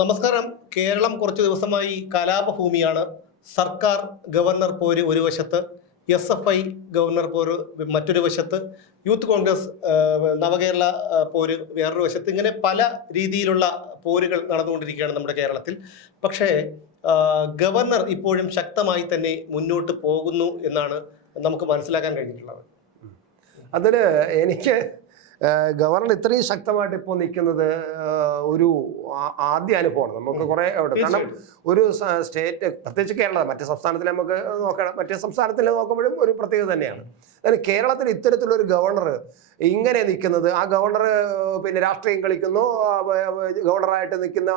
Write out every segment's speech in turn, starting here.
നമസ്കാരം. കേരളം കുറച്ചു ദിവസമായി കലാപഭൂമിയാണ്. സർക്കാർ ഗവർണർ പോര് ഒരു വശത്ത് എസ് എഫ് ഐ ഗവർണർ പോര് മറ്റൊരു വശത്ത് യൂത്ത് കോൺഗ്രസ് നവകേരള പോര് വേറൊരു വശത്ത്. ഇങ്ങനെ പല രീതിയിലുള്ള പോരുകൾ നടന്നുകൊണ്ടിരിക്കുകയാണ് നമ്മുടെ കേരളത്തിൽ. പക്ഷേ ഗവർണർ ഇപ്പോഴും ശക്തമായി തന്നെ മുന്നോട്ട് പോകുന്നു എന്നാണ് നമുക്ക് മനസ്സിലാക്കാൻ കഴിഞ്ഞിട്ടുള്ളത്. അതിൽ എനിക്ക് ഗവർണർ ഇത്രയും ശക്തമായിട്ട് ഇപ്പോൾ നിൽക്കുന്നത് ഒരു ആദ്യ അനുഭവമാണ്. നമുക്ക് കുറെ ഉണ്ട്. കാരണം ഒരു സ്റ്റേറ്റ് പ്രത്യേകിച്ച് കേരളം മറ്റു സംസ്ഥാനത്തിൽ നമുക്ക് നോക്കണം. മറ്റേ സംസ്ഥാനത്തിൽ നോക്കുമ്പോഴും ഒരു പ്രത്യേകത തന്നെയാണ്. അതായത് കേരളത്തിൽ ഇത്തരത്തിലൊരു ഗവർണർ ഇങ്ങനെ നിൽക്കുന്നത് ആ ഗവർണർ പിന്നെ രാഷ്ട്രീയം കളിക്കുന്നു ഗവർണറായിട്ട് നിൽക്കുന്ന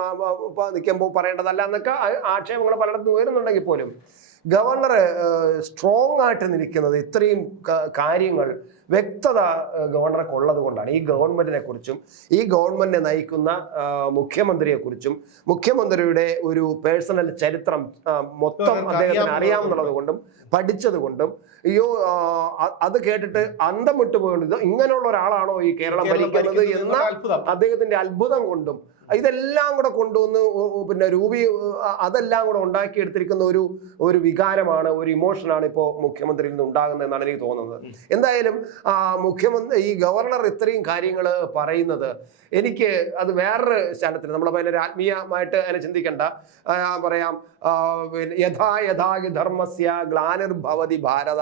നിൽക്കുമ്പോൾ പറയേണ്ടതല്ല എന്നൊക്കെ ആക്ഷേപങ്ങൾ പലയിടത്തും ഉയരുന്നുണ്ടെങ്കിൽ പോലും ഗവർണർ സ്ട്രോങ് ആയിട്ട് നിൽക്കുന്നത് ഇത്രയും കാര്യങ്ങൾ വ്യക്തത ഗവർണർക്ക് ഉള്ളത് കൊണ്ടാണ്. ഈ ഗവൺമെന്റിനെ കുറിച്ചും ഈ ഗവൺമെന്റിനെ നയിക്കുന്ന മുഖ്യമന്ത്രിയെ കുറിച്ചും മുഖ്യമന്ത്രിയുടെ ഒരു പേഴ്സണൽ ചരിത്രം മൊത്തം അദ്ദേഹത്തിന് അറിയാമെന്നുള്ളത് കൊണ്ടും പഠിച്ചത് കൊണ്ടും അയ്യോ അത് കേട്ടിട്ട് അന്തം വിട്ടു ഇത് ഇങ്ങനെയുള്ള ഒരാളാണോ ഈ കേരളം ഭരിക്കുന്നത് എന്ന അദ്ദേഹത്തിന്റെ അത്ഭുതം കൊണ്ടും ഇതെല്ലാം കൂടെ കൊണ്ടുവന്ന് പിന്നെ രൂപി അതെല്ലാം കൂടെ ഉണ്ടാക്കിയെടുത്തിരിക്കുന്ന ഒരു ഒരു വികാരമാണ് ഒരു ഇമോഷനാണ് ഇപ്പോൾ മുഖ്യമന്ത്രിയിൽ നിന്ന് ഉണ്ടാകുന്നത് എന്നാണ് എനിക്ക് തോന്നുന്നത്. എന്തായാലും മുഖ്യമന്ത്രി ഈ ഗവർണർ ഇത്രയും കാര്യങ്ങൾ പറയുന്നത് എനിക്ക് അത് വേറൊരു സ്ഥാനത്തിന് നമ്മളെ അതിനൊരു ആത്മീയമായിട്ട് അതിനെ ചിന്തിക്കേണ്ട. പറയാം യഥാ യഥാ ധർമ്മസ്യ ഗ്ലാനിർഭവതി ഭാരത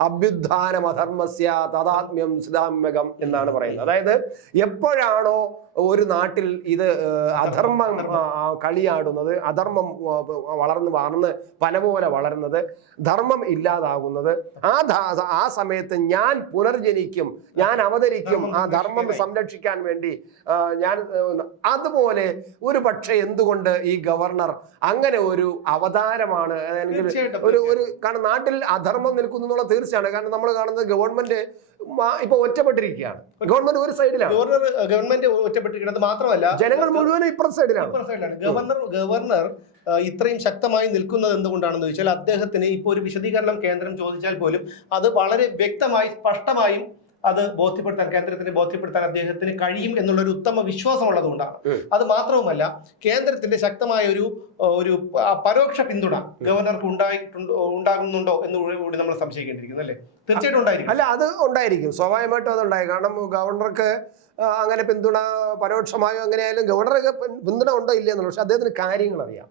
അഭ്യുത്ഥാനം അധർമ്മസ്യ തഥാത്മ്യം സിതാമ്യകം എന്നാണ് പറയുന്നത്. അതായത് എപ്പോഴാണോ ഒരു നാട്ടിൽ ഇത് അധർമ്മം കളിയാടുന്നത് അധർമ്മം വളർന്ന് വളർന്ന് പല പോലെ വളരുന്നത് ധർമ്മം ഇല്ലാതാകുന്നത് ആ ആ സമയത്ത് ഞാൻ പുനർജനിക്കും ഞാൻ അവതരിക്കും ആ ധർമ്മം സംരക്ഷിക്കാൻ വേണ്ടി ഞാൻ അതുപോലെ ഒരു പക്ഷേ എന്തുകൊണ്ട് ഈ ഗവർണർ അങ്ങനെ ഒരു അവതാരമാണ് ഒരു ഒരു കാരണം നാട്ടിൽ അധർമ്മം നിൽക്കുന്നു എന്നുള്ള തീർച്ചയാണ് കാരണം നമ്മൾ കാണുന്നത് ഗവൺമെന്റ് ഇപ്പൊ ഒറ്റപ്പെട്ടിരിക്കുകയാണ്. ഗവൺമെന്റ് ഒരു സൈഡിലാണ്. ഗവർണർ ഗവൺമെന്റ് ഒറ്റപ്പെട്ടിരിക്കുന്നത് മാത്രമല്ല ജനങ്ങൾ മുഴുവൻ ഇപ്പുറത്തെ സൈഡിലാണ്. ഇപ്പുറത്തെ സൈഡിലാണ്. ഗവർണർ ഗവർണർ ഇത്രയും ശക്തമായി നിൽക്കുന്നത് എന്തുകൊണ്ടാണെന്ന് ചോദിച്ചാൽ അദ്ദേഹത്തിന് ഇപ്പോൾ ഒരു വിശദീകരണം കേന്ദ്രം ചോദിച്ചാൽ പോലും അത് വളരെ വ്യക്തമായി സ്പഷ്ടമായും അത് ബോധ്യപ്പെടുത്താൻ കേന്ദ്രത്തിന് ബോധ്യപ്പെടുത്താൻ അദ്ദേഹത്തിന് കഴിയും എന്നുള്ള ഒരു ഉത്തമ വിശ്വാസം ഉള്ളതുകൊണ്ടാണ് അത് മാത്രവുമല്ല കേന്ദ്രത്തിന്റെ ശക്തമായ ഒരു ഒരു പരോക്ഷ പിന്തുണ ഗവർണർക്ക് ഉണ്ടായിട്ടുണ്ടോ ഉണ്ടാകുന്നുണ്ടോ എന്ന് കൂടി നമ്മൾ സംശയിക്കേണ്ടിയിരിക്കുന്നു അല്ലേ? തീർച്ചയായിട്ടും ഉണ്ടായിരിക്കും. അല്ല അത് ഉണ്ടായിരിക്കും. സ്വാഭാവികമായിട്ടും അത് ഉണ്ടായി. കാരണം ഗവർണർക്ക് അങ്ങനെ പിന്തുണ പരോക്ഷമായോ എങ്ങനെയായാലും ഗവർണർക്ക് പിന്തുണ ഉണ്ടോ ഇല്ലയെന്നുള്ളത് പക്ഷെ അദ്ദേഹത്തിന് കാര്യങ്ങൾ അറിയാം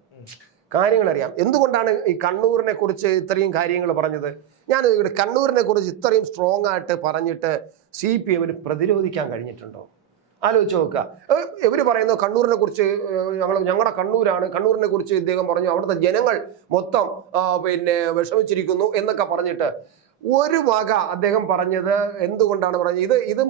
കാര്യങ്ങൾ അറിയാം എന്തുകൊണ്ടാണ് ഈ കണ്ണൂരിനെ കുറിച്ച് ഇത്രയും കാര്യങ്ങൾ പറഞ്ഞത്? ഞാൻ ഇവിടെ കണ്ണൂരിനെ കുറിച്ച് ഇത്രയും സ്ട്രോങ് ആയിട്ട് പറഞ്ഞിട്ട് സി പി എമ്മിന് പ്രതിരോധിക്കാൻ കഴിഞ്ഞിട്ടുണ്ടോ? ആലോചിച്ച് നോക്കുക. ഇവർ പറയുന്നു കണ്ണൂരിനെ കുറിച്ച് ഞങ്ങൾ ഞങ്ങളുടെ കണ്ണൂരാണ്. കണ്ണൂരിനെ കുറിച്ച് ഇദ്ദേഹം പറഞ്ഞു അവിടുത്തെ ജനങ്ങൾ മൊത്തം പിന്നെ വിഷമിച്ചിരിക്കുന്നു എന്നൊക്കെ പറഞ്ഞിട്ട് ഒരു വക അദ്ദേഹം പറഞ്ഞത് എന്തുകൊണ്ടാണ് പറഞ്ഞത്? ഇത് ഇത്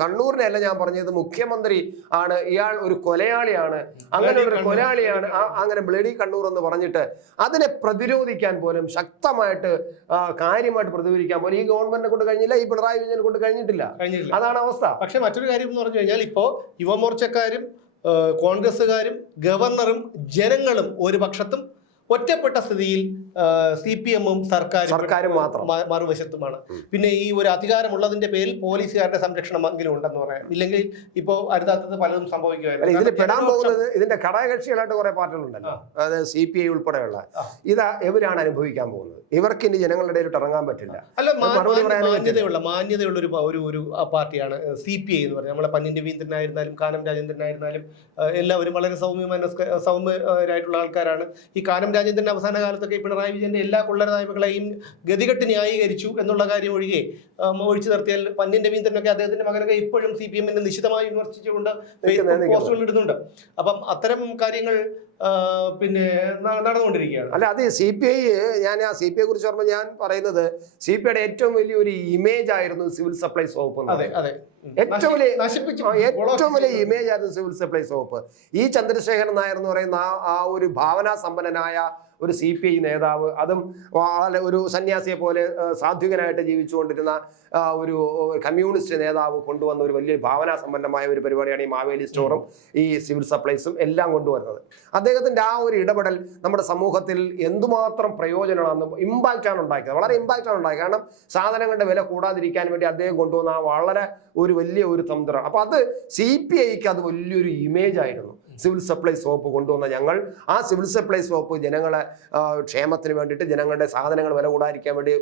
കണ്ണൂരിനെയല്ല അല്ല ഞാൻ പറഞ്ഞത്. മുഖ്യമന്ത്രി ആണ്. ഇയാൾ ഒരു കൊലയാളിയാണ്. അങ്ങനെ ഒരു കൊലയാളിയാണ്. അങ്ങനെ ബ്ലഡി കണ്ണൂർ എന്ന് പറഞ്ഞിട്ട് അതിനെ പ്രതിരോധിക്കാൻ പോലും ശക്തമായിട്ട് കാര്യമായിട്ട് പ്രതിരോധിക്കാൻ പോലും ഈ ഗവൺമെന്റിനെ കൊണ്ട് കഴിഞ്ഞില്ല ഈ പിണറായി വിജയനെ കൊണ്ട് കഴിഞ്ഞിട്ടില്ല. അതാണ് അവസ്ഥ. പക്ഷെ മറ്റൊരു കാര്യം എന്ന് പറഞ്ഞു കഴിഞ്ഞാൽ ഇപ്പോ യുവമോർച്ചക്കാരും കോൺഗ്രസ്സുകാരും ഗവർണറും ജനങ്ങളും ഒരു പക്ഷത്തും ഒറ്റപ്പെട്ട സ്ഥിതിയിൽ സി പി എമ്മും സർക്കാരും സർക്കാരും മാത്രം. മറുവശത്തുമാണ്. പിന്നെ ഈ ഒരു അധികാരമുള്ളതിന്റെ പേരിൽ പോലീസുകാരുടെ സംരക്ഷണം എങ്കിലും ഉണ്ടെന്ന് പറയാം. ഇല്ലെങ്കിൽ ഇപ്പോൾ അരുതാത്തത് പലതും സംഭവിക്കുമായിരുന്നു. ഇതിൽ പെടാൻ പോകുന്നത് ഇതിന്റെ ഘടകകക്ഷികളായിട്ട് കുറെ പാർട്ടികളുണ്ടല്ലോ. അതായത് സി പി ഐ ഉൾപ്പെടെയുള്ള. ഇതാ ഇവരാണ് അനുഭവിക്കാൻ പോകുന്നത്. ഇവർക്ക് ഇനി ജനങ്ങളുടെ ഇടയിൽ ഇറങ്ങാൻ പറ്റില്ല. അല്ല മാന്യതയുള്ള മാന്യതയുള്ള ഒരു ഒരു ഒരു പാർട്ടിയാണ് സി പി ഐ എന്ന് പറയുന്നത്. നമ്മളെ പന്നിൻ രവീന്ദ്രനായിരുന്നാലും കാനം രാജേന്ദ്രനായിരുന്നാലും എല്ലാവരും വളരെ സൗമ്യ മനസ്ക സൗമ്യരായിട്ടുള്ള ആൾക്കാരാണ്. ഈ കാനം രാജേന്ദ്രൻ അവസാന കാലത്തൊക്കെ പിണറായി വിജയന്റെ എല്ലാ കൊള്ളരതായ്മകളെയും ഗതികെട്ട് ന്യായീകരിച്ചു എന്നുള്ള കാര്യം ഒഴികെ ഒഴിച്ചു നിർത്തിയാൽ പന്നിന്റെ രവീന്ദ്രനൊക്കെ അദ്ദേഹത്തിന്റെ മകനൊക്കെ ഇപ്പോഴും സി പി എമ്മിനെ നിശിതമായി വിമർശിച്ചുകൊണ്ട് ഫേസ്ബുക്ക് പോസ്റ്റുകൾ ഇടുന്നുണ്ട്. അപ്പം അത്തരം കാര്യങ്ങൾ പിന്നെ നടന്നുകൊണ്ടിരിക്കുകയാണ്. അല്ല അത് സി പി ഐ ഞാൻ ആ സി പി ഐ കുറിച്ച് പറയുമ്പോൾ ഞാൻ പറയുന്നത് സി പി ഐയുടെ ഏറ്റവും വലിയൊരു ഇമേജ് ആയിരുന്നു സിവിൽ സപ്ലൈസ് വകുപ്പ് അതെ അതെ. ഏറ്റവും വലിയ ഏറ്റവും വലിയ ഇമേജ് ആയിരുന്നു സിവിൽ സപ്ലൈസ് വകുപ്പ് ഈ ചന്ദ്രശേഖരൻ നായർ എന്ന് പറയുന്ന ആ ഒരു ഭാവനാ സമ്പന്നനായ ഒരു സി പി ഐ നേതാവ് അതും വളരെ ഒരു സന്യാസിയെ പോലെ സാധ്വികനായിട്ട് സാത്വികനായിട്ട് ജീവിച്ചുകൊണ്ടിരുന്ന ഒരു കമ്മ്യൂണിസ്റ്റ് നേതാവ് കൊണ്ടുവന്ന ഒരു വലിയ ഭാവനാ സമ്പന്നമായ ഒരു പരിപാടിയാണ് ഈ മാവേലി സ്റ്റോറും ഈ സിവിൽ സപ്ലൈസും എല്ലാം കൊണ്ടുവരുന്നത്. അദ്ദേഹത്തിന്റെ ആ ഒരു ഇടപെടൽ നമ്മുടെ സമൂഹത്തിൽ എന്തുമാത്രം പ്രയോജനമാണ് ഇമ്പാക്റ്റ് ആണ് ഉണ്ടാക്കിയത്. വളരെ ഇമ്പാക്റ്റ് ആണ് ഉണ്ടാക്കിയത്. കാരണം സാധനങ്ങളുടെ വില കൂടാതിരിക്കാൻ വേണ്ടി അദ്ദേഹം കൊണ്ടുവന്ന ആ വളരെ ഒരു വലിയ ഒരു തന്ത്രമാണ് അപ്പൊ അത് സി പി ഐക്ക് അത് വലിയൊരു ഇമേജ് ആയിരുന്നു. സിവിൽ സപ്ലൈസ് വകുപ്പ് കൊണ്ടുവന്ന ഞങ്ങൾ ആ സിവിൽ സപ്ലൈസ് വകുപ്പ് ജനങ്ങളെ ക്ഷേമത്തിന് വേണ്ടിയിട്ട് ജനങ്ങളുടെ സാധനങ്ങൾ വില കൂടാതിരിക്കാൻ വേണ്ടി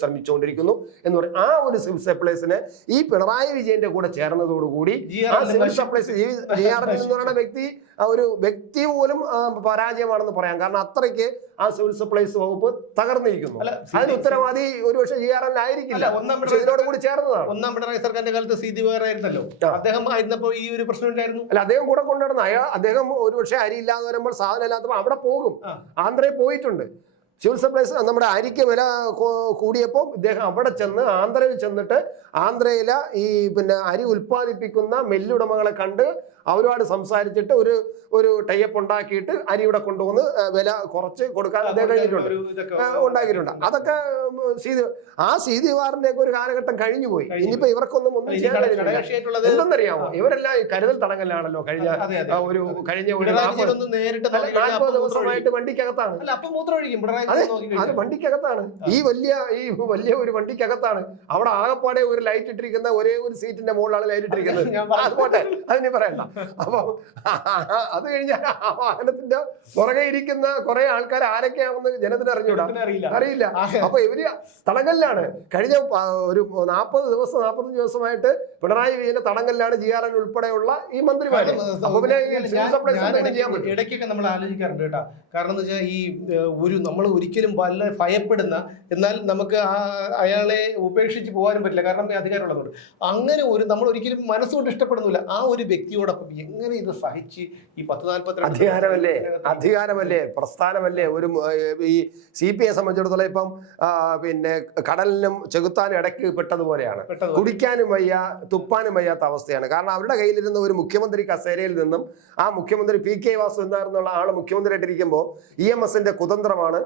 ശ്രമിച്ചുകൊണ്ടിരിക്കുന്നു എന്ന് പറയും. ആ ഒരു സിവിൽ സപ്ലൈസിന് ഈ പിണറായി വിജയന്റെ കൂടെ ചേർന്നതോടുകൂടി ആ സിവിൽ സപ്ലൈസ് ജി ആർ എന്ന് പറയുന്ന വ്യക്തി ഒരു വ്യക്തി പോലും പരാജയമാണെന്ന് പറയാം. കാരണം അത്രയ്ക്ക് ആ സിവിൽ സപ്ലൈസ് വകുപ്പ് തകർന്നിരിക്കുന്നു. അതിന് ഉത്തരവാദി ഒരുപക്ഷെ ജി ആർ എൽ ആയിരിക്കില്ല. ഇതിനോട് കൂടി ചേർന്നതാണ്. ഒന്നാം പിണറായി സർക്കാരിന്റെ കാലത്ത് സി ആയിരുന്നല്ലോ. അദ്ദേഹം ആയിരുന്നപ്പോ ഈ ഒരു പ്രശ്നം ഉണ്ടായിരുന്നു. അല്ല അദ്ദേഹം കൂടെ കൊണ്ടുവരുന്ന അയാൾ അദ്ദേഹം ഒരുപക്ഷെ അരി ഇല്ലാന്ന് വരുമ്പോൾ സാധനം ഇല്ലാത്തപ്പോൾ അവിടെ പോകും. ആന്ധ്രയിൽ പോയിട്ടുണ്ട്. സിവിൽ സപ്ലൈസ് നമ്മുടെ അരിക്ക് വില കൂടിയപ്പോൾ ഇദ്ദേഹം അവിടെ ചെന്ന് ആന്ധ്രയിൽ ചെന്നിട്ട് ആന്ധ്രയിലെ ഈ പിന്നെ അരി ഉൽപ്പാദിപ്പിക്കുന്ന മെല്ലുടമകളെ കണ്ട് അവരോട് സംസാരിച്ചിട്ട് ഒരു ഒരു ടൈപ്പ് ഉണ്ടാക്കിയിട്ട് അരി ഇവിടെ കൊണ്ടുവന്ന് വില കുറച്ച് കൊടുക്കാൻ അദ്ദേഹം കഴിഞ്ഞിട്ടുണ്ട് ഉണ്ടാക്കിയിട്ടുണ്ട്. അതൊക്കെ സീതി ആ സീതിവാറിന്റെ ഒക്കെ ഒരു കാലഘട്ടം കഴിഞ്ഞു പോയി. ഇനിയിപ്പോ ഇവർക്കൊന്നും ഒന്നും ചെയ്യാൻ എന്തെന്നറിയാമോ? ഇവരെല്ലാം ഈ കരുതൽ തടങ്കലാണല്ലോ കഴിഞ്ഞ ഒരു കഴിഞ്ഞ ഒരു നാൽപ്പത്. ദിവസമായിട്ട് വണ്ടിക്കകത്താണ്. അതെ. വണ്ടിക്കകത്താണ്. ഈ വലിയ ഈ വലിയ ഒരു വണ്ടിക്കകത്താണ്. അവിടെ ആകപ്പാടെ ഒരു ലൈറ്റ് ഇട്ടിരിക്കുന്ന ഒരേ ഒരു സീറ്റിന്റെ മുകളിലാണ് ലൈറ്റ് ഇട്ടിരിക്കുന്നത്. ഞാൻ പറഞ്ഞു. അത് പോട്ടെ അതിന് പറയണ്ട. അപ്പൊ അത് കഴിഞ്ഞാൽ ആ വാഹനത്തിന്റെ പുറകെ ഇരിക്കുന്ന കുറെ ആൾക്കാർ ആരൊക്കെയാണെന്ന് ജനത്തിന് അറിഞ്ഞൂടാ? അറിയില്ല. അപ്പൊ ഇവർ തടങ്കലിലാണ്. കഴിഞ്ഞ ഒരു നാൽപ്പത് ദിവസം നാൽപ്പത്തഞ്ച് ദിവസമായിട്ട് പിണറായി വിജയന്റെ തടങ്കലിലാണ് ജി ആർ എൻ ഉൾപ്പെടെയുള്ള ഈ പറ്റും ഇടയ്ക്കൊക്കെ നമ്മൾ ആലോചിക്കാറുണ്ട് കേട്ടോ. കാരണം എന്ന് വെച്ചാൽ ഈ ഒരു നമ്മൾ ഒരിക്കലും വല്ല ഭയപ്പെടുന്ന എന്നാൽ നമുക്ക് ആ അയാളെ ഉപേക്ഷിച്ച് പോകാനും പറ്റില്ല. കാരണം അധികാരമുള്ളതുകൊണ്ട്. അങ്ങനെ ഒരു നമ്മൾ ഒരിക്കലും മനസ്സുകൊണ്ട് ഇഷ്ടപ്പെടുന്നില്ല. ആ ഒരു വ്യക്തിയോടൊപ്പം എങ്ങനെ ഇത് സഹിച്ച് ഈ പത്ത് നാല്പത്തിരണ്ട് അധികാരമല്ലേ അധികാരമല്ലേ? പ്രസ്ഥാനമല്ലേ? ഒരു ഈ സി പി ഐ സംബന്ധിച്ചിടത്തോളം ഇപ്പം പിന്നെ കടലിനും ചെകുത്താനും ഇടയ്ക്ക് പെട്ടതുപോലെയാണ്. പെട്ടത് കുടിക്കാനും വയ്യ തുപ്പാനും വയ്യാത്ത അവസ്ഥയാണ്. കാരണം അവരുടെ കയ്യിലിരുന്ന ഒരു മുഖ്യമന്ത്രി കസേരയിൽ നിന്നും ആ മുഖ്യമന്ത്രി പി കെ വാസു എന്നായിരുന്നുള്ള ആൾ മുഖ്യമന്ത്രിയായിട്ടിരിക്കുമ്പോൾ ഇ എം എസിന്റെ കുതന്ത്രമാണ്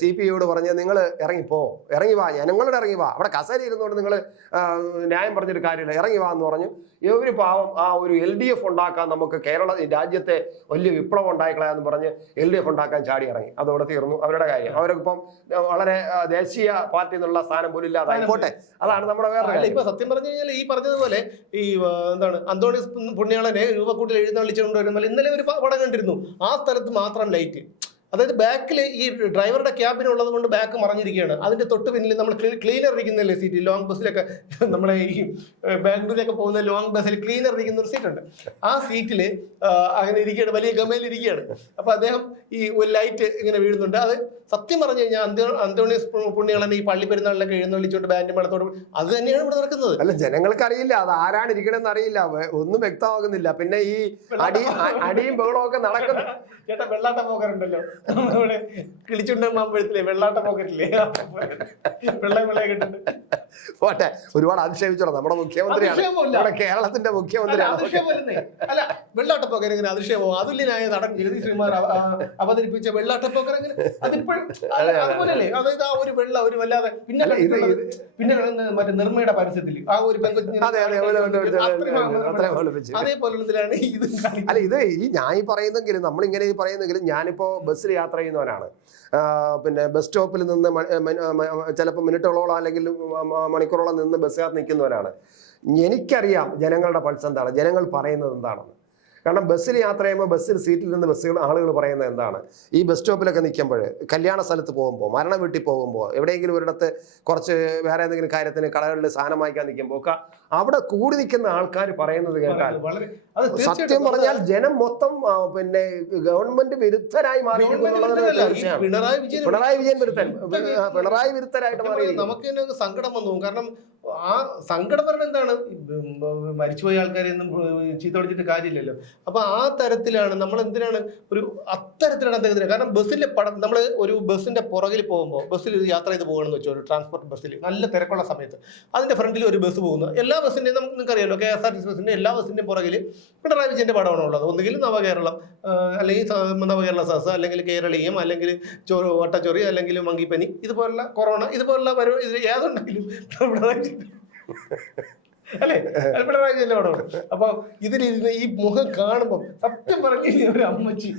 സി പി ഐയോട് പറഞ്ഞത് നിങ്ങൾ ഇറങ്ങിപ്പോ ഇറങ്ങി വാ ഞങ്ങളോട് ഇറങ്ങി വാ. അവിടെ കസേര ഇരുന്നുകൊണ്ട് നിങ്ങൾ ന്യായം പറഞ്ഞൊരു കാര്യമില്ല ഇറങ്ങി വാ എന്ന് പറഞ്ഞു. ഒരു പാവം ആ ഒരു എൽ ഡി എഫ് ഉണ്ടാക്കാൻ നമുക്ക് കേരള രാജ്യത്തെ വലിയ വിപ്ലവം ഉണ്ടായിക്കളയാന്ന് പറഞ്ഞ് എൽ ഡി എഫ് ഉണ്ടാക്കാൻ ചാടി ഇറങ്ങി. അതോടെ തീർന്നു. അവരുടെ കാര്യം. അവരൊപ്പം വളരെ ദേശീയ പാർട്ടി എന്നുള്ള സ്ഥാനം പോലും ഇല്ലാതായി. പോട്ടെ അതാണ് നമ്മുടെ വേറെ ഇപ്പൊ സത്യം പറഞ്ഞു കഴിഞ്ഞാൽ ഈ പറഞ്ഞതുപോലെ ഈ എന്താണ് അന്തോണി പുണ്യാളനെ രൂപക്കൂട്ടിൽ എഴുന്നള്ളിച്ചുകൊണ്ട് വരുന്ന ഇന്നലെ ഒരു പടം കണ്ടിരുന്നു. ആ സ്ഥലത്ത് മാത്രം ലൈറ്റ്. അതായത് ബാക്കിൽ ഈ ഡ്രൈവറുടെ ക്യാബിനുള്ളത് കൊണ്ട് ബാക്ക് മറഞ്ഞിരിക്കുകയാണ്. അതിന്റെ തൊട്ട് പിന്നിൽ നമ്മൾ ക്ലീനർ ഇരിക്കുന്നില്ലേ സീറ്റ് ലോങ് ബസ്സിലൊക്കെ നമ്മളെ ഈ ബാംഗ്ലൂരിലേക്ക് പോകുന്ന ലോങ് ബസ്സിൽ ക്ലീനർ ഇരിക്കുന്ന ഒരു സീറ്റ് ഉണ്ട്. ആ സീറ്റിൽ അങ്ങനെ ഇരിക്കുകയാണ് വലിയ ഗമയിൽ ഇരിക്കുകയാണ് അപ്പൊ അദ്ദേഹം ഈ ഒരു ലൈറ്റ് ഇങ്ങനെ വീഴുന്നുണ്ട്. അത് സത്യം പറഞ്ഞു കഴിഞ്ഞാൽ അന്തോണിയസ് അന്തോണീസ് പു- ഈ പള്ളി പെരുന്നാളിലൊക്കെ എഴുന്നള്ളിച്ചുകൊണ്ട് ബാൻഡ് മേളത്തോട് അത് തന്നെയാണ് ഇവിടെ നടക്കുന്നത്. അല്ല ജനങ്ങൾക്ക് അറിയില്ല അത് ആരാണ് ഇരിക്കണമെന്ന് അറിയില്ല ഒന്നും വ്യക്തമാകുന്നില്ല. പിന്നെ ഈ അടി അടിയും ബഹളവും ഒക്കെ നടക്കുന്നു ചേട്ടാ വെള്ളാട്ട പോക്കറുണ്ടല്ലോ നമ്മുടെ കിളിച്ചുണ്ടാകുമ്പോഴത്തില്ലേ വെള്ളാട്ട പോക്കറ്റില്ലേ? വെള്ളം വെള്ളം കിട്ടുന്നുണ്ട് പോട്ടെ ഒരുപാട് അതിശയിച്ചോളാം നമ്മുടെ മുഖ്യമന്ത്രിയാണ്. നമ്മുടെ കേരളത്തിന്റെ മുഖ്യമന്ത്രിയാണ്. അല്ല വെള്ളാട്ടപ്പോക്കർ എങ്ങനെ അതിശയമോ അതുല്യനായ നടൻ ജഗതി ശ്രീമാർ അവതരിപ്പിച്ച വെള്ളാട്ടപ്പോക്കർ എങ്ങനെ? അതിപ്പോഴും അതെ, അതെ. അതുപോലല്ലേ? അതായത് ആ ഒരു വെള്ള ഒരു വല്ലാതെ പിന്നെ പിന്നെ മറ്റേ നിർമ്മയുടെ പരസ്യത്തിൽ. ആ ഒരു അതേപോലെ അതെ അതെ ഒരു- ഒരു- ഒരു- അത്രയും ഒരു- അത്രയും വെളുപ്പിച്ച്. അതേപോലുള്ളതിലാണ് ഇത് അല്ല ഇത് ഈ ഞാൻ ഈ പറയുന്നെങ്കിലും നമ്മളിങ്ങനെ പറയുന്നെങ്കിലും ഞാനിപ്പോ ബസ്സിൽ യാത്ര ചെയ്യുന്നവനാണ്. പിന്നെ ബസ് സ്റ്റോപ്പിൽ നിന്ന് ചിലപ്പോൾ മിനിറ്റുകളോളം അല്ലെങ്കിൽ മണിക്കൂറോളം നിന്ന് ബസ്സുകാർ നിൽക്കുന്നവരാണ് എനിക്കറിയാം ജനങ്ങളുടെ പൾസ് എന്താണ്. ജനങ്ങൾ പറയുന്നത് എന്താണെന്ന്. കാരണം ബസ്സിൽ യാത്ര ചെയ്യുമ്പോൾ ബസ്സിൽ സീറ്റിൽ നിന്ന് ബസ്സുകൾ ആളുകൾ പറയുന്നത് എന്താണ്? ഈ ബസ് സ്റ്റോപ്പിലൊക്കെ നിൽക്കുമ്പോൾ കല്യാണ സ്ഥലത്ത് പോകുമ്പോൾ മരണ വീട്ടിൽ പോകുമ്പോൾ എവിടെയെങ്കിലും ഒരിടത്ത് കുറച്ച് വേറെ എന്തെങ്കിലും കാര്യത്തിന് കടകളിൽ സാധനം വാങ്ങിക്കാൻ നിൽക്കുമ്പോൾ ഒക്കെ അവിടെ കൂടി നിൽക്കുന്ന ആൾക്കാർ പറയുന്നത് കേട്ടാൽ സത്യം പറഞ്ഞാൽ ജനം മൊത്തം പിന്നെ ഗവൺമെന്റ് വിരുദ്ധരായി മാറിയിരിക്കുന്നു പിണറായി വിജയൻ വിരുദ്ധൻ. പിണറായി വിരുദ്ധരായിട്ട് മാറി നമുക്ക് സങ്കടം വന്നു കാരണം ആ സങ്കടം പറഞ്ഞ എന്താണ് മരിച്ചുപോയ ആൾക്കാരെ ഒന്നും ചീത്ത കാര്യമില്ലല്ലോ. അപ്പൊ ആ തരത്തിലാണ് നമ്മൾ എന്തിനാണ്? ഒരു അത്തരത്തിലാണ് അദ്ദേഹത്തിന് കാരണം ബസ്സിലെ പടം നമ്മൾ ഒരു ബസ്സിന്റെ പുറകിൽ പോകുമ്പോൾ ബസ്സിൽ യാത്ര ചെയ്ത് പോകണമെന്ന് വെച്ചോ ഒരു ട്രാൻസ്പോർട്ട് ബസ്സിൽ നല്ല തിരക്കുള്ള സമയത്ത്. അതിന്റെ ഫ്രണ്ടിൽ ഒരു ബസ് പോകുന്നു. എല്ലാ ബസ്സിന്റെയും നമുക്ക് നിങ്ങൾക്ക് അറിയാലോ K S R T C ബസ്സിന്റെ എല്ലാ ബസ്സിന്റെയും പുറകിൽ പിണറായി വിജയന്റെ പടമാണ് ഉള്ളത്. ഒന്നുകിൽ നവകേരളം അല്ലെങ്കിൽ നവകേരള സസ് അല്ലെങ്കിൽ കേരളീയം അല്ലെങ്കിൽ ചോറ് വട്ടച്ചൊറി അല്ലെങ്കിൽ മങ്കിപ്പനി ഇതുപോലുള്ള കൊറോണ ഇതുപോലുള്ള ഏതുണ്ടെങ്കിലും പിണറായി അല്ലേ? പിണറായി അപ്പൊ ഇതിലിരുന്ന് ഈ മുഖം സത്യം ഒരു അമ്മച്ചി?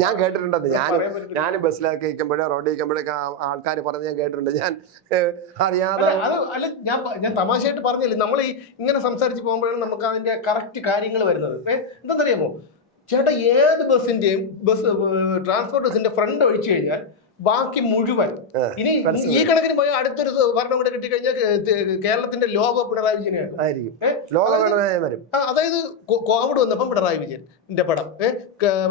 ഞാൻ കേട്ടിട്ടുണ്ടെന്ന് ഞാൻ. ഞാൻ ബസ്സിലൊക്കെ ഇരിക്കുമ്പോഴേ റോഡിൽ ഇരിക്കുമ്പോഴൊക്കെ ആൾക്കാർ പറഞ്ഞ് ഞാൻ കേട്ടിട്ടുണ്ട്. ഞാൻ അറിയാതെ അല്ല, അത് അല്ല ഞാൻ ഞാൻ തമാശയായിട്ട് പറഞ്ഞില്ലേ? നമ്മൾ ഈ ഇങ്ങനെ സംസാരിച്ച് പോകുമ്പോഴാണ് നമുക്ക് അതിന്റെ കറക്റ്റ് കാര്യങ്ങൾ വരുന്നത്. ഏ, എന്താണെന്നറിയാമോ ചേട്ടാ ഏത് ബസ്സിന്റെയും ബസ് ട്രാൻസ്പോർട്ട് ബസ്സിന്റെ ഫ്രണ്ട് ഒഴിച്ചു കഴിഞ്ഞാൽ ബാക്കി മുഴുവൻ. ഇനി ഈ കണക്കിന് പോയാൽ അടുത്തൊരു ഭരണം കൂടെ കിട്ടിക്കഴിഞ്ഞാൽ കേരളത്തിന്റെ ലോക പിണറായി വിജയനാണ് അതായത് കോവിഡ് വന്നപ്പം പിണറായി വിജയന്റെ പടം?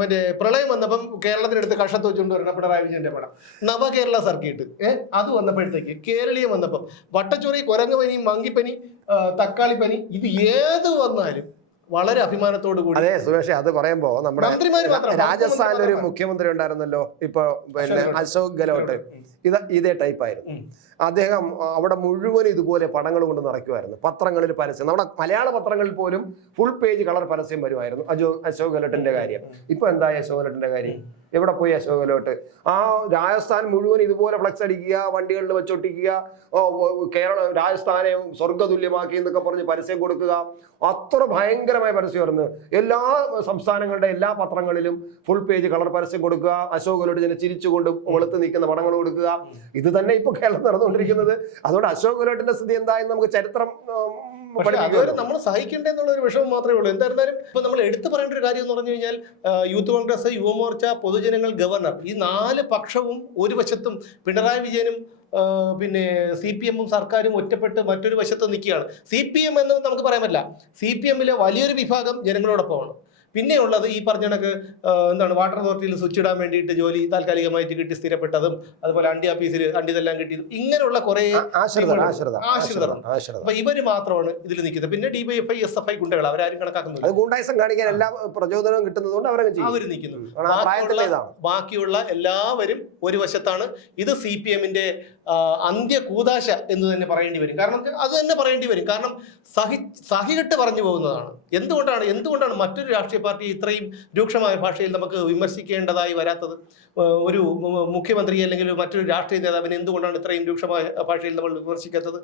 മറ്റേ പ്രളയം വന്നപ്പം കേരളത്തിനടുത്ത് കഷത്ത് വെച്ചുകൊണ്ട് വരണം പിണറായി വിജയന്റെ പടം. നവകേരള സർക്കിട്ട്. ഏഹ് അത് വന്നപ്പോഴത്തേക്ക് കേരളീയം വന്നപ്പം വട്ടച്ചൊറി കുരങ്ങുപനി മങ്കിപ്പനി തക്കാളിപ്പനി ഇത് ഏത് വന്നാലും വളരെ അഭിമാനത്തോടു കൂടി. അതെ സുരേഷ് അത് പറയുമ്പോ നമ്മുടെ രാജസ്ഥാനിൽ ഒരു മുഖ്യമന്ത്രി ഉണ്ടായിരുന്നല്ലോ ഇപ്പൊ പിന്നെ അശോക് ഗെലോട്ട്. ഇത് ഇതേ ടൈപ്പ് ആയിരുന്നു. ഉം. അദ്ദേഹം അവിടെ മുഴുവൻ ഇതുപോലെ പടങ്ങൾ കൊണ്ട് നിറയ്ക്കുമായിരുന്നു പത്രങ്ങളിൽ പരസ്യം. നമ്മുടെ മലയാള പത്രങ്ങളിൽ പോലും ഫുൾ പേജ് കളർ പരസ്യം വരുമായിരുന്നു. അജോ അശോക് ഗെഹ്ലോട്ടിന്റെ കാര്യം. ഇപ്പൊ എന്തായി അശോക് ഗെഹ്ലോട്ടിന്റെ കാര്യം? എവിടെ പോയി അശോക് ഗെഹ്ലോട്ട് ആ രാജസ്ഥാൻ മുഴുവൻ ഇതുപോലെ ഫ്ലക്സ് അടിക്കുക വണ്ടികളിൽ വെച്ചൊട്ടിക്കുക കേരള രാജസ്ഥാനെ സ്വർഗതുല്യമാക്കി എന്നൊക്കെ പറഞ്ഞ് പരസ്യം കൊടുക്കുക. അത്ര ഭയങ്കരമായ പരസ്യമായിരുന്നു. എല്ലാ സംസ്ഥാനങ്ങളുടെ എല്ലാ പത്രങ്ങളിലും ഫുൾ പേജ് കളർ പരസ്യം കൊടുക്കുക. അശോക് ഗെഹ്ലോട്ട് ഇതിനെ ചിരിച്ചുകൊണ്ട് വെളുത്ത് നിൽക്കുന്ന പടങ്ങൾ കൊടുക്കുക. ഇത് തന്നെ ഇപ്പൊ കേരളം നടന്നുകൊണ്ടിരിക്കുന്നത് അതുകൊണ്ട് അശോക് ഗെഹ്ലോട്ടിന്റെ സ്ഥിതി എന്തായെന്ന് നമുക്ക് ചരിത്രം അതുവരെ. നമ്മൾ സഹിക്കേണ്ടെന്നുള്ള ഒരു വിഷമം മാത്രമേ ഉള്ളൂ. എന്തായിരുന്നാലും ഇപ്പൊ നമ്മൾ എടുത്തു പറയേണ്ട ഒരു കാര്യം എന്ന് പറഞ്ഞു കഴിഞ്ഞാൽ യൂത്ത് കോൺഗ്രസ് യുവമോർച്ച പൊതുജനങ്ങൾ ഗവർണർ ഈ നാല് പക്ഷവും ഒരു വശത്തും പിണറായി വിജയനും പിന്നെ സി പി എമ്മും സർക്കാരും ഒറ്റപ്പെട്ട് മറ്റൊരു വശത്ത് നിൽക്കുകയാണ്. സി പി എം എന്ന് നമുക്ക് പറയാൻ പറ്റില്ല. സി പി എമ്മിലെ വലിയൊരു വിഭാഗം ജനങ്ങളോടൊപ്പമാണ്. പിന്നെ ഉള്ളത് ഈ പറഞ്ഞ കണക്ക് എന്താണ് വാട്ടർ അതോറിറ്റിയിൽ സ്വിച്ച് ഇടാൻ വേണ്ടിയിട്ട് ജോലി താൽക്കാലികമായിട്ട് കിട്ടി സ്ഥിരപ്പെട്ടതും അതുപോലെ അണ്ടി ഓഫീസിൽ അണ്ടിതെല്ലാം കിട്ടിയതും ഇങ്ങനെയുള്ള കുറെ ആശ്രിതർ അപ്പൊ ഇവർ മാത്രമാണ് ഇതിൽ നിൽക്കുന്നത്. പിന്നെ ഡിവൈഎഫ്ഐ എസ് എഫ് ഐ ഗുണ്ടകൾ അവരാരും കണക്കാക്കുന്നില്ല. ഗൂണ്ടായിസം കാണിക്കാൻ എല്ലാ പ്രചോദനവും കിട്ടുന്നതുകൊണ്ട് അവർ നിൽക്കുന്നു. ബാക്കിയുള്ള എല്ലാവരും ഒരു വശത്താണ്. ഇത് സി പി എമ്മിന്റെ അന്ത്യ കൂതാശ എന്ന് തന്നെ പറയേണ്ടി വരും. കാരണം അത് തന്നെ പറയേണ്ടി വരും. കാരണം സഹി സഹികെട്ട് പറഞ്ഞു പോകുന്നതാണ്. എന്തുകൊണ്ടാണ് എന്തുകൊണ്ടാണ് മറ്റൊരു രാഷ്ട്രീയ പാർട്ടി ഇത്രയും രൂക്ഷമായ ഭാഷയിൽ നമുക്ക് വിമർശിക്കേണ്ടതായി വരാത്തത്? ഒരു മുഖ്യമന്ത്രി അല്ലെങ്കിൽ മറ്റൊരു രാഷ്ട്രീയ നേതാവിനെ എന്തുകൊണ്ടാണ് ഇത്രയും രൂക്ഷമായ ഭാഷയിൽ നമ്മൾ വിമർശിക്കാത്തത്?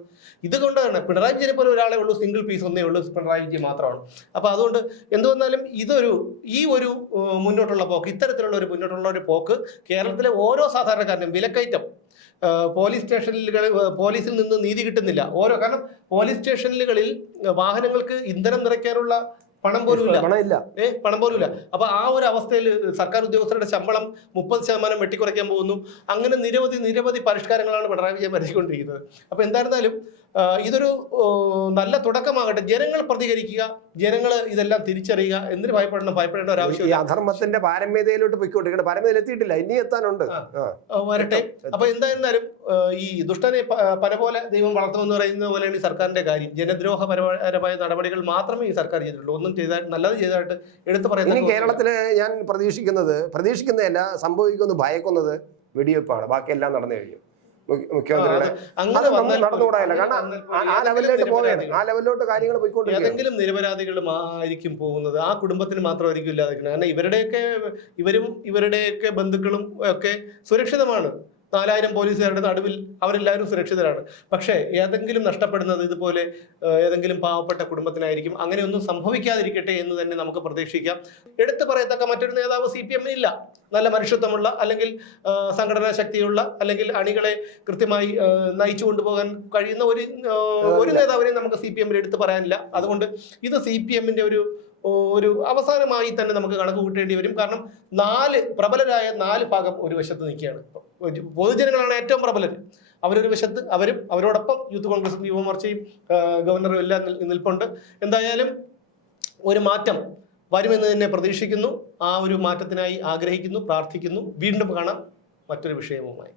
ഇതുകൊണ്ടാണ് പിണറായി വിജയനെ പോലെ ഒരാളെ ഉള്ളൂ സിംഗിൾ പീസ് ഒന്നേ ഉള്ളൂ പിണറായി വിജയൻ മാത്രമാണ്. അപ്പോൾ അതുകൊണ്ട് എന്തുവന്നാലും ഇതൊരു ഈ ഒരു മുന്നോട്ടുള്ള പോക്ക് ഇത്തരത്തിലുള്ള ഒരു മുന്നോട്ടുള്ള ഒരു പോക്ക് കേരളത്തിലെ ഓരോ സാധാരണക്കാരനും വിലക്കയറ്റം. പോലീസ് സ്റ്റേഷനുകളിൽ പോലീസിൽ നിന്ന് നീതി കിട്ടുന്നില്ല. ഓരോ കാരണം പോലീസ് സ്റ്റേഷനുകളിൽ വാഹനങ്ങൾക്ക് ഇന്ധനം നിറയ്ക്കാനുള്ള പണം പോലും ഇല്ല. ഏഹ് പണം പോലും ഇല്ല. അപ്പൊ ആ ഒരു അവസ്ഥയിൽ സർക്കാർ ഉദ്യോഗസ്ഥരുടെ ശമ്പളം മുപ്പത് ശതമാനം വെട്ടിക്കുറയ്ക്കാൻ പോകുന്നു. അങ്ങനെ നിരവധി നിരവധി പരിഷ്കാരങ്ങളാണ് പിണറായി വിജയൻ വരുത്തിക്കൊണ്ടിരിക്കുന്നത് അപ്പൊ എന്തായിരുന്നാലും ഇതൊരു നല്ല തുടക്കമാകട്ടെ. ജനങ്ങൾ പ്രതികരിക്കുക ജനങ്ങൾ ഇതെല്ലാം തിരിച്ചറിയുക എന്തിനു ഭയപ്പെടണം ഭയപ്പെടേണ്ട ഒരു ഈ ആവശ്യമില്ല അധർമ്മത്തിന്റെ പാരമ്യതയിലോട്ട് പോയിക്കോട്ടെ. പാരമ്യതയിൽ എത്തിയിട്ടില്ല ഇനി എത്താനുണ്ട്. വരട്ടെ. അപ്പൊ എന്തായിരുന്നാലും ഈ ദുഷ്ടനെ പല പോലെ ദൈവം വളർത്തുമെന്ന് പറയുന്ന പോലെയാണ് ഈ സർക്കാരിന്റെ കാര്യം. ജനദ്രോഹപരമായ നടപടികൾ മാത്രമേ ഈ സർക്കാർ ചെയ്തിട്ടുള്ളൂ. ഒന്നും ചെയ്താൽ നല്ലത് ചെയ്തായിട്ട് എടുത്തു പറയുന്നത് കേരളത്തിൽ ഞാൻ പ്രതീക്ഷിക്കുന്നത് പ്രതീക്ഷിക്കുന്നതല്ല സംഭവിക്കുന്നത് ഭയക്കുന്നത് വെടിവെപ്പാണ്. ബാക്കിയെല്ലാം നടന്നു കഴിഞ്ഞു. മുഖ്യമന്ത്രിയുടെ. അങ്ങനെ അത് വന്നാൽ നടന്നുകൂടായില്ല കാരണം ആ- ലെവലിലോട്ട് പോവുകയാണ് ആ ലെവലിലോട്ട് കാര്യങ്ങൾ പോയിക്കൊണ്ടിരിക്കും ഏതെങ്കിലും നിരപരാധികളും ആയിരിക്കും പോകുന്നത്. ആ കുടുംബത്തിന് മാത്രമായിരിക്കും ഇല്ലാതിരിക്കുന്നത്. കാരണം ഇവരുടെയൊക്കെ ഇവരും ഇവരുടെയൊക്കെ ബന്ധുക്കളും ഒക്കെ സുരക്ഷിതമാണ്. നാലായിരം പോലീസുകാരുടെ നടുവിൽ അവരെല്ലാവരും സുരക്ഷിതരാണ്. പക്ഷേ ഏതെങ്കിലും നഷ്ടപ്പെടുന്നത് ഇതുപോലെ ഏതെങ്കിലും പാവപ്പെട്ട കുടുംബത്തിനായിരിക്കും. അങ്ങനെയൊന്നും സംഭവിക്കാതിരിക്കട്ടെ എന്ന് തന്നെ നമുക്ക് പ്രതീക്ഷിക്കാം. എടുത്തു പറയത്തക്ക മറ്റൊരു നേതാവ് സി പി എമ്മിനില്ല നല്ല മനുഷ്യത്വമുള്ള അല്ലെങ്കിൽ സംഘടനാ ശക്തിയുള്ള അല്ലെങ്കിൽ അണികളെ കൃത്യമായി നയിച്ചു കൊണ്ടുപോകാൻ കഴിയുന്ന ഒരു ഒരു നേതാവിനെ നമുക്ക് സി പി എമ്മിൽ എടുത്തു പറയാനില്ല. അതുകൊണ്ട് ഇത് സി പി എമ്മിന്റെ ഒരു ഒരു അവസാനമായി തന്നെ നമുക്ക് കണക്ക് കൂട്ടേണ്ടി വരും. കാരണം നാല് പ്രബലരായ നാല് ഭാഗം ഒരു വശത്ത് നിൽക്കുകയാണ്. പൊതുജനങ്ങളാണ് ഏറ്റവും പ്രബലർ അവരൊരു വശത്ത് അവരും അവരോടൊപ്പം യൂത്ത് കോൺഗ്രസും യുവമോർച്ചയും ഗവർണറും എല്ലാം നിൽ- നിൽപ്പുണ്ട്. എന്തായാലും ഒരു മാറ്റം വരുമെന്ന് തന്നെ പ്രതീക്ഷിക്കുന്നു. ആ ഒരു മാറ്റത്തിനായി ആഗ്രഹിക്കുന്നു പ്രാർത്ഥിക്കുന്നു. വീണ്ടും കാണാം. മറ്റൊരു വിഷയവുമായി.